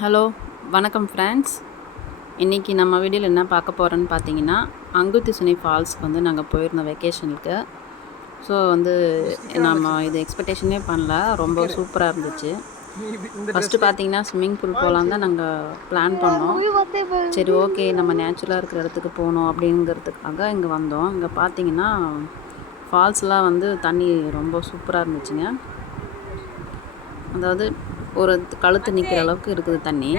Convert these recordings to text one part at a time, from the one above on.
Hello வணக்கம் friends இன்றைக்கி நம்ம வீடியோவில் என்ன பார்க்க போகிறோன்னு பார்த்தீங்கன்னா அங்குத்தி சுனி ஃபால்ஸ்க்கு வந்து நாங்கள் போயிருந்தோம் வெக்கேஷனுக்கு ஸோ வந்து நம்ம இது எக்ஸ்பெக்டேஷனே பண்ணல. ரொம்ப சூப்பராக இருந்துச்சு. ஃபஸ்ட்டு பார்த்தீங்கன்னா ஸ்விம்மிங் பூல் போகலாம் தான் நாங்கள் பிளான் பண்ணோம். சரி ஓகே நம்ம நேச்சுரலாக இருக்கிற இடத்துக்கு போகணும் அப்படிங்கிறதுக்காக இங்கே வந்தோம். இங்கே பார்த்தீங்கன்னா ஃபால்ஸ்லாம் வந்து தண்ணி ரொம்ப சூப்பராக இருந்துச்சுங்க. அதாவது ஒரு கழுத்து நிற்கிற அளவுக்கு இருக்குது தண்ணி.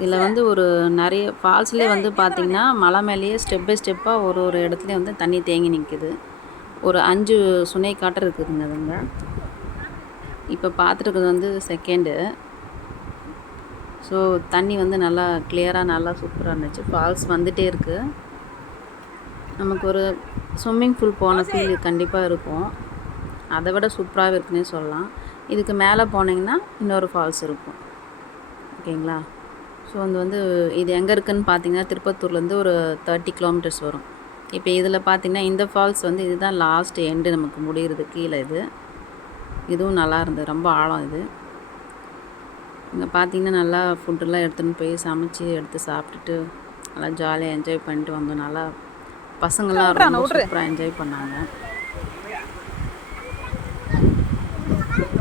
இதில் வந்து ஒரு நிறைய ஃபால்ஸ்லேயே வந்து பார்த்திங்கன்னா மலை மேலேயே ஸ்டெப் பை ஸ்டெப்பாக ஒரு ஒரு இடத்துலையும் வந்து தண்ணி தேங்கி நிற்குது ஒரு அஞ்சு சுனை காட்டு இருக்குதுங்க அதுங்க. இப்போ பார்த்துருக்குறது வந்து செகண்டு ஸோ தண்ணி வந்து நல்லா கிளியராக நல்லா சூப்பராக இருந்துச்சு. ஃபால்ஸ் வந்துகிட்டே இருக்குது நமக்கு ஒரு ஸ்விம்மிங் பூல் போன ஃபீல் கண்டிப்பாக இருக்கும். அதை விட சூப்பராகவே இருக்குன்னே சொல்லலாம். இதுக்கு மேலே போனீங்கன்னா இன்னொரு ஃபால்ஸ் இருக்கும். ஓகேங்களா? ஸோ அது வந்து இது எங்கே இருக்குதுன்னு பார்த்தீங்கன்னா திருப்பத்தூர்லேருந்து ஒரு தேர்ட்டி கிலோமீட்டர்ஸ் வரும். இப்போ இதில் பார்த்தீங்கன்னா இந்த ஃபால்ஸ் வந்து இதுதான் லாஸ்ட் எண்டு நமக்கு முடிகிறது கீழே இது. இதுவும் நல்லா இருந்தது. ரொம்ப ஆழம் இது. இங்கே பார்த்தீங்கன்னா நல்லா ஃபுட்டெல்லாம் எடுத்துன்னு போய் சமைச்சு எடுத்து சாப்பிட்டுட்டு நல்லா ஜாலியாக என்ஜாய் பண்ணிட்டு வந்தோம். நல்லா பசங்கள்லாம் ரொம்ப சூப்பராக என்ஜாய் பண்ணாங்க.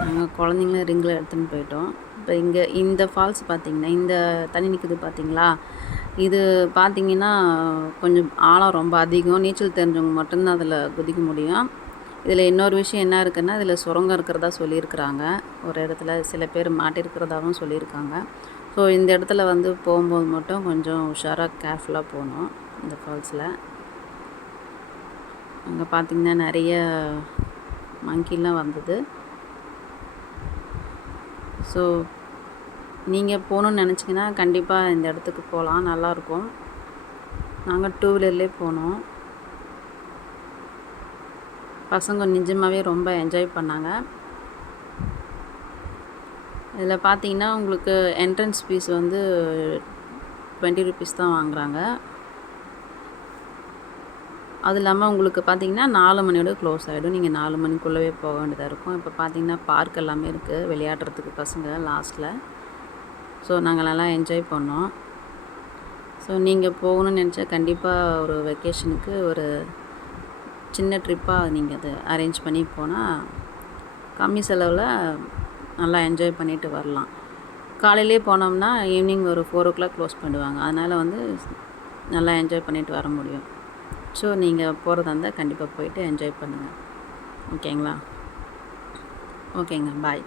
நாங்கள் குழந்தைங்கள ரிங்கில் எடுத்துன்னு போயிட்டோம். இப்போ இங்கே இந்த ஃபால்ஸ் பார்த்திங்கன்னா இந்த தண்ணி நிற்குது பார்த்தீங்களா இது பார்த்திங்கன்னா கொஞ்சம் ஆழம் ரொம்ப அதிகம். நீச்சல் தெரிஞ்சவங்க மட்டும்தான் அதில் குதிக்க முடியும். இதில் இன்னொரு விஷயம் என்ன இருக்குன்னா இதில் சுரங்கம் இருக்கிறதா சொல்லியிருக்கிறாங்க. ஒரு இடத்துல சில பேர் மாட்டிருக்கிறதாகவும் சொல்லியிருக்காங்க. ஸோ இந்த இடத்துல வந்து போகும்போது மட்டும் கொஞ்சம் உஷாராக கேர்ஃபுல்லாக போகணும் இந்த ஃபால்ஸில் அங்கே பார்த்திங்கன்னா நிறைய மங்கிலாம் வந்தது. ஸோ நீங்கள் போகணுன்னு நினச்சிங்கன்னா கண்டிப்பாக இந்த இடத்துக்கு போகலாம் நல்லாயிருக்கும் நாங்கள் டூ வீலர்லேயே போனோம். பசங்க நிஜமாகவே ரொம்ப என்ஜாய் பண்ணாங்க. இதில் பார்த்தீங்கன்னா உங்களுக்கு என்ட்ரன்ஸ் ஃபீஸ் வந்து டுவெண்ட்டி ருபீஸ் தான் வாங்குகிறாங்க அது இல்லாமல் உங்களுக்கு பார்த்தீங்கன்னா நாலு மணியோட க்ளோஸ் ஆகிடும் நீங்கள் நாலு மணிக்குள்ளவே போக வேண்டியதாக இருக்கும். இப்போ பார்த்தீங்கன்னா பார்க் எல்லாமே இருக்குது விளையாடுறதுக்கு பசங்க லாஸ்ட்டில் ஸோ நாங்கள் நல்லா என்ஜாய் பண்ணோம். ஸோ நீங்கள் போகணும்னு நினச்சா கண்டிப்பாக ஒரு வெக்கேஷனுக்கு ஒரு சின்ன ட்ரிப்பாக நீங்கள் அது அரேஞ்ச் பண்ணி போனால் கம்மி செலவில் நல்லா என்ஜாய் பண்ணிட்டு வரலாம். காலையிலே போனோம்னா ஈவினிங் ஒரு ஃபோர் ஓ கிளாக் க்ளோஸ் பண்ணுவாங்க. அதனால் வந்து நல்லா என்ஜாய் பண்ணிட்டு வர முடியும். ஸோ நீங்கள் போகிறதா இருந்தால் கண்டிப்பாக போயிட்டு என்ஜாய் பண்ணுங்கள் ஓகேங்களா ஓகேங்க பாய்